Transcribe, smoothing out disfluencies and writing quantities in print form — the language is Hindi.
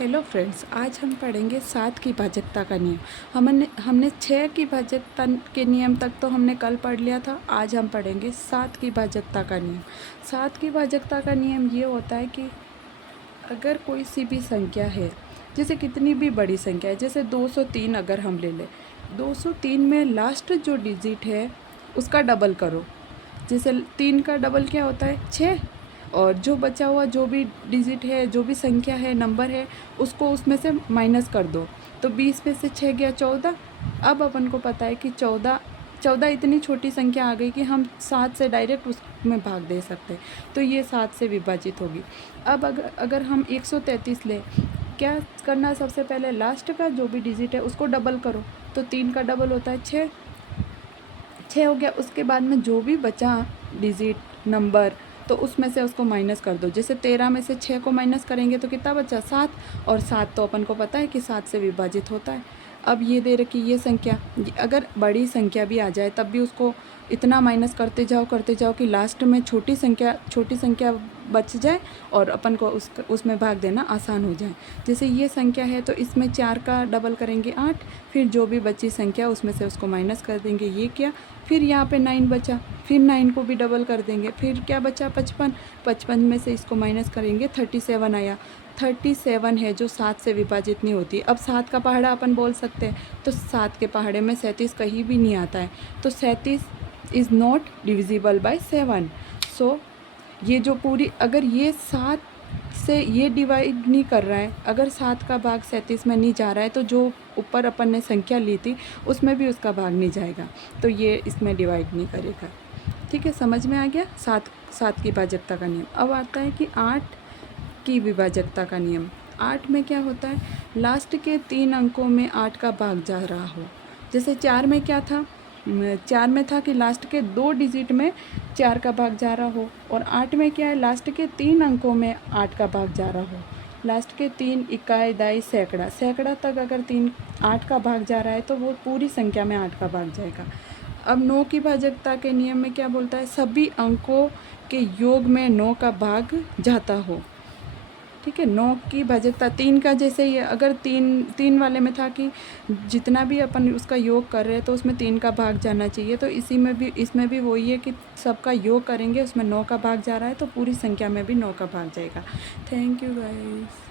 हेलो फ्रेंड्स, आज हम पढ़ेंगे 7 की भाजकता का नियम। हमने 6 की भाजकता के नियम तक तो हमने कल पढ़ लिया था। आज हम पढ़ेंगे 7 की भाजकता का नियम। 7 की भाजकता का नियम ये होता है कि अगर कोई सी भी संख्या है, जैसे कितनी भी बड़ी संख्या है, जैसे 203 अगर हम ले लें, 203 में लास्ट जो डिजिट है उसका डबल करो। जैसे 3 का डबल क्या होता है 6, और जो बचा हुआ जो भी डिजिट है, जो भी संख्या है, नंबर है, उसको उसमें से माइनस कर दो। तो 20 में से 6 गया 14। अब अपन को पता है कि 14 इतनी छोटी संख्या आ गई कि हम 7 से डायरेक्ट उसमें भाग दे सकते हैं, तो ये 7 से विभाजित होगी। अब अगर हम 133 लें, क्या करना है? सबसे पहले लास्ट का जो भी डिजिट है उसको डबल करो। तो 3 का डबल होता है 6, 6 हो गया। उसके बाद में जो भी बचा डिजिट नंबर, तो उसमें से उसको माइनस कर दो। जैसे 13 में से 6 को माइनस करेंगे तो कितना बचा 7, और 7 तो अपन को पता है कि 7 से विभाजित होता है। अब ये दे रखी ये संख्या, अगर बड़ी संख्या भी आ जाए तब भी उसको इतना माइनस करते जाओ कि लास्ट में छोटी संख्या बच जाए और अपन को उसमें भाग देना आसान हो जाए। जैसे ये संख्या है तो इसमें 4 का डबल करेंगे 8, फिर जो भी बची संख्या उसमें से उसको माइनस कर देंगे। ये क्या, फिर यहाँ पे 9 बचा, फिर 9 को भी डबल कर देंगे, फिर क्या बचा 55, 55 में से इसको माइनस करेंगे 37 आया। 37 है जो 7 से विभाजित नहीं होती। अब 7 का पहाड़ा अपन बोल सकते हैं, तो 7 के पहाड़े में 37 कहीं भी नहीं आता है, तो 37 इज़ नॉट डिविजिबल बाय 7। सो ये जो पूरी, अगर ये 7 से ये डिवाइड नहीं कर रहा है, अगर 7 का भाग 37 में नहीं जा रहा है, तो जो ऊपर अपन ने संख्या ली थी उसमें भी उसका भाग नहीं जाएगा, तो ये इसमें डिवाइड नहीं करेगा। ठीक है, समझ में आ गया 7 की भाजकता का नियम। अब आता है कि 8 की विभाजकता का नियम। 8 में क्या होता है, लास्ट के 3 अंकों में 8 का भाग जा रहा हो। जैसे 4 में क्या था, 4 में था कि लास्ट के 2 डिजिट में 4 का भाग जा रहा हो, और 8 में क्या है, लास्ट के 3 अंकों में 8 का भाग जा रहा हो। लास्ट के 3 इकाई, दाई, सैकड़ा तक अगर 8 का भाग जा रहा है तो वो पूरी संख्या में 8 का भाग जाएगा। अब 9 की भाजकता के नियम में क्या बोलता है, सभी अंकों के योग में 9 का भाग जाता हो। ठीक है, 9 की भाजकता 3 का, जैसे ये अगर 3 वाले में था कि जितना भी अपन उसका योग कर रहे हैं तो उसमें 3 का भाग जाना चाहिए, तो इसमें भी वही है कि सबका योग करेंगे, उसमें 9 का भाग जा रहा है तो पूरी संख्या में भी 9 का भाग जाएगा। Thank you guys.